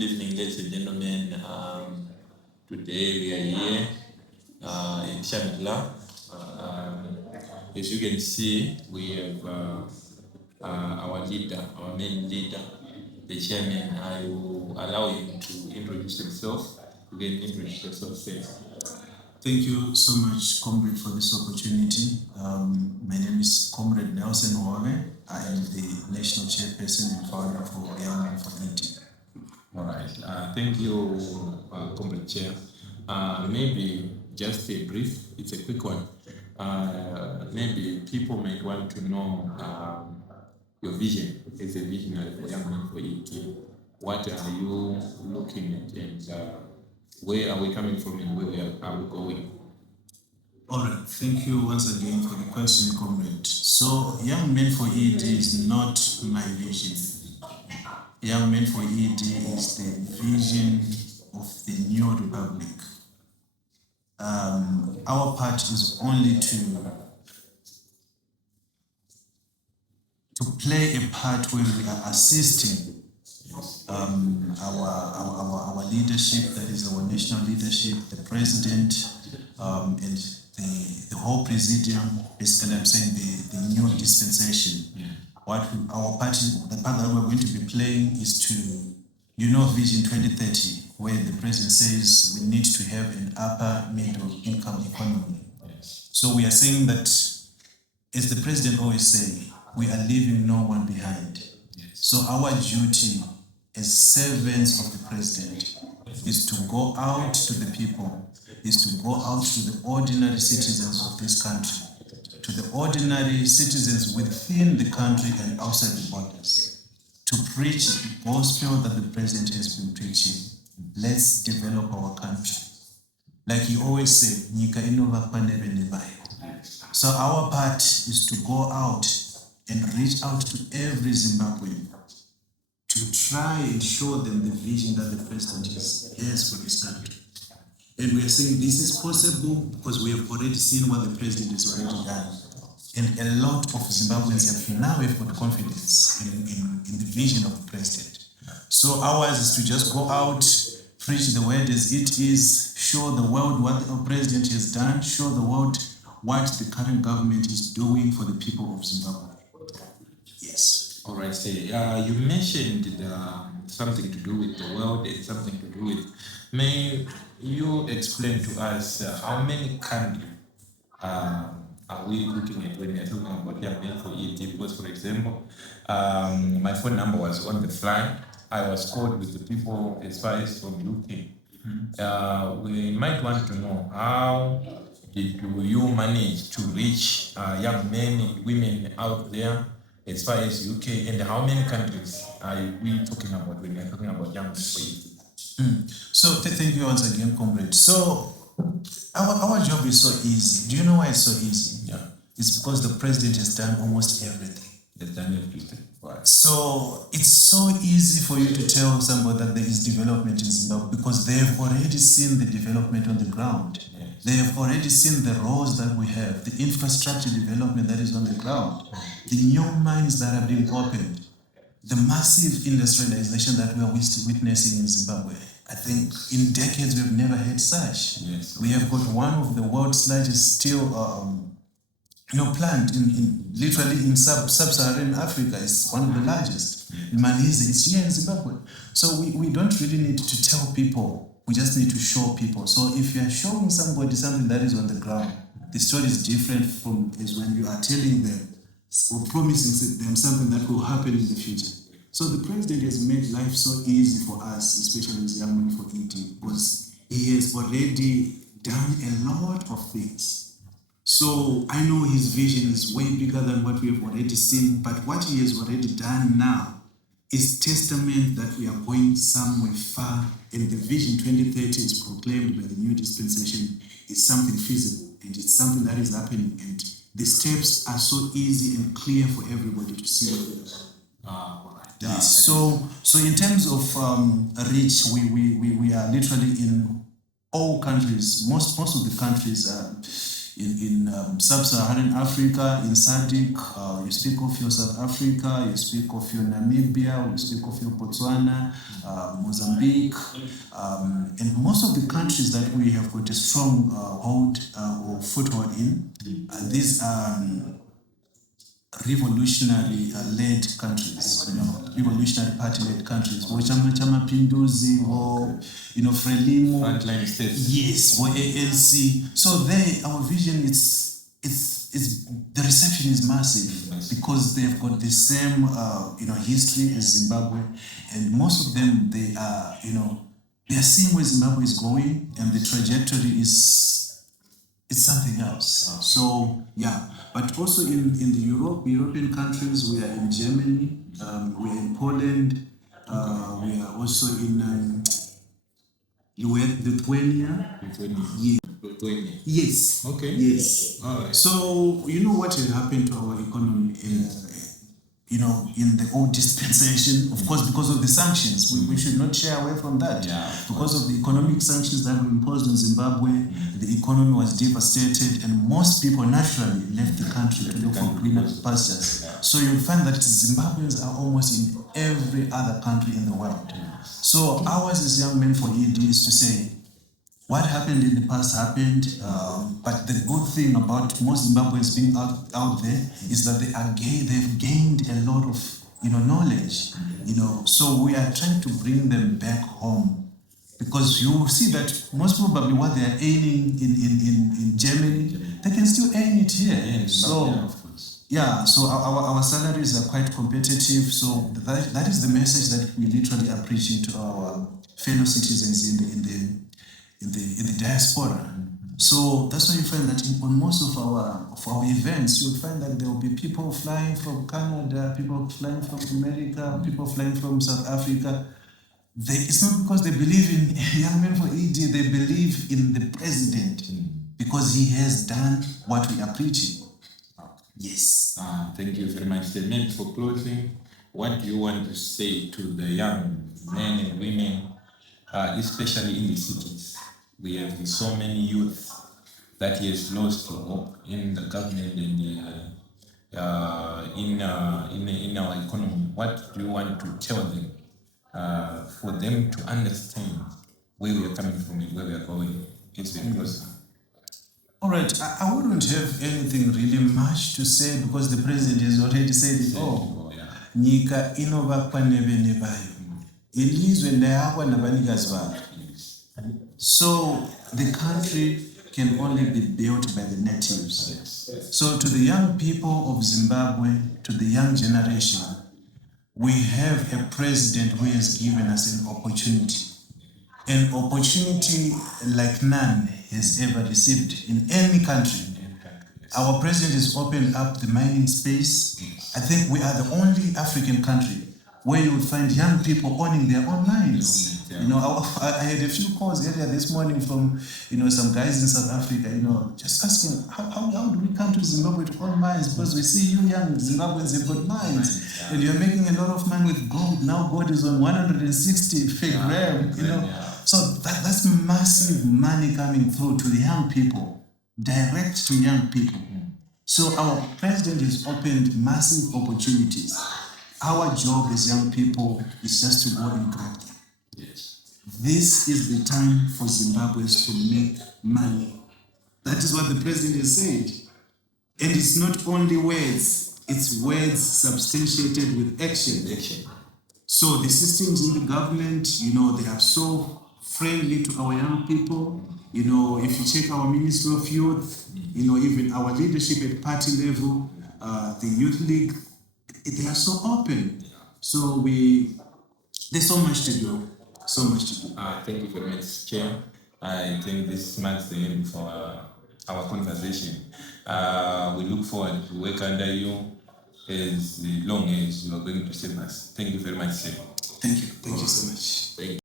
Good evening, ladies and gentlemen. Today we are here in Shamila. As you can see, we have our leader, our main leader, the chairman. I will allow him to introduce himself. You can introduce yourself first. Thank you so much, Comrade, for this opportunity. My name is Comrade Nelson Wame. I am the National Chairperson and founder for Young Men for ED. All right. Thank you, Comrade Chair. Maybe just a brief, it's a quick one. Maybe people might want to know your vision as a visionary for Young Men for ED. What are you looking at, and where are we coming from, and where are we going? All right, thank you once again for the question, Comrade. So, Young Men for ED is not my vision. Young Men for ED is the vision of the new republic. Our part is only to play a part where we are assisting our leadership, that is our national leadership, the president, and the whole presidium. Basically, I'm saying the new dispensation. Yeah. Our part, the part that we're going to be playing is to, Vision 2030, where the president says we need to have an upper middle income economy. Yes. So we are saying that, as the president always say, we are leaving no one behind. Yes. So our duty as servants of the president is to go out to the people, is to go out to the ordinary citizens of this country, to the ordinary citizens within the country and outside the borders, to preach the gospel that the president has been preaching. Let's develop our country. Like he always said, Nika inova panebe nebayo. So our part is to go out and reach out to every Zimbabwean to try and show them the vision that the president has for this country. And we are saying this is possible because we have already seen what the president has already done. And a lot of Zimbabweans have got confidence in the vision of the president. So ours is to just go out, preach the word as it is, show the world what the president has done, show the world what the current government is doing for the people of Zimbabwe. Yes. All right, say, you mentioned something to do with the world and something to do with. May you explain to us how many countries are we looking at when we are talking about Young Men for ED? Because, for example, my phone number was on the fly. I was called with the people as far as from UK. We might want to know how did you manage to reach young men and women out there as far as UK, and how many countries are we talking about when we are talking about Young Men for ED? So thank you once again, comrade. So our job is so easy. Do you know why it's so easy? Yeah. It's because the president has done almost everything. They've done everything. Right. So it's so easy for you to tell somebody that there is development in Zimbabwe because they have already seen the development on the ground. Yes. They have already seen the roads that we have, the infrastructure development that is on the ground, the new mines that are being opened, the massive industrialization that we are witnessing in Zimbabwe. I think in decades we've never had such. Yes. We have got one of the world's largest steel plant literally in sub-Saharan Africa. It's one of the largest. In Malaysia, it's here in Zimbabwe. So we don't really need to tell people. We just need to show people. So if you are showing somebody something that is on the ground, the story is different from as when you are telling them or promising them something that will happen in the future. So the president has made life so easy for us, especially as Young Men for ED, because he has already done a lot of things. So I know his vision is way bigger than what we have already seen, but what he has already done now is testament that we are going somewhere far, and the vision 2030 is proclaimed by the new dispensation is something feasible, and it's something that is happening, and the steps are so easy and clear for everybody to see. Yes. So in terms of reach, we are literally in all countries. Most of the countries sub-Saharan Africa, in SADC, you speak of your South Africa, you speak of your Namibia, you speak of your Botswana, Mozambique, and most of the countries that we have got a strong hold or foothold in, these are revolutionary led countries, revolutionary party led countries. Chama Pinduzi, or Frelimo, Frontline states. yes, or ANC. So there, our vision is the reception is massive because they've got the same history as Zimbabwe, and most of them they are seeing where Zimbabwe is going, and the trajectory is something else. So yeah, but also in the European countries, we are in Germany, we are in Poland, we are also in Lithuania. Lithuania. Yes. Okay. Yes. All right. So you know what had happened to our economy in the old dispensation, of course, because of the sanctions. We should not shy away from that. Yeah, because of the economic sanctions that were imposed on Zimbabwe, the economy was devastated, and most people naturally left the country to look for greener pastures. Yeah. So you'll find that Zimbabweans are almost in every other country in the world. So ours as young men for ED is to say, what happened in the past happened, but the good thing about most Zimbabweans being out there is that they've gained a lot of knowledge, so we are trying to bring them back home, because you will see that most probably what they are earning in Germany, they can still earn it here. Yeah, so of course. yeah, so our salaries are quite competitive. So that is the message that we literally are preaching to our fellow citizens in the diaspora. So that's why you find that on most of our events, you'll find that there will be people flying from Canada, people flying from America, people flying from South Africa. It's not because they believe in Young Men for ED, they believe in the president because he has done what we are preaching. Yes. Thank you very much. Then maybe for closing, what do you want to say to the young men and women, especially in the cities? We have so many youth that he has lost hope in the government and in our economy. What do you want to tell them for them to understand where we are coming from and where we are going? It's very close. All right, I wouldn't have anything really much to say because the president has already said it all. Nyika inovakwa nevene vayo, ilizwe ndayakwa navanikazi varo. So the country can only be built by the natives. So to the young people of Zimbabwe, to the young generation, we have a president who has given us an opportunity like none has ever received in any country. Our president has opened up the mining space. I think we are the only African country where you will find young people owning their own mines. I had a few calls earlier this morning from some guys in South Africa, just asking how do we come to Zimbabwe to own mines, because we see you young Zimbabweans have got mines and you're making a lot of money with gold. Now gold is on 160 per gram, So that's massive money coming through to the young people, direct to young people. So our president has opened massive opportunities. Our job as young people is just to go and grab them. Yes. This is the time for Zimbabweans to make money. That is what the president has said. And it's not only words, it's words substantiated with action. So the systems in the government, they are so friendly to our young people. If you check our Ministry of Youth, even our leadership at party level, the Youth League, they are so open. So there's so much to do. So much to do. Thank you very much, Chair. I think this marks the end for our conversation. We look forward to work under you as long as you are going to serve us. Thank you very much, sir. Thank you. Thank you so much. Thank you.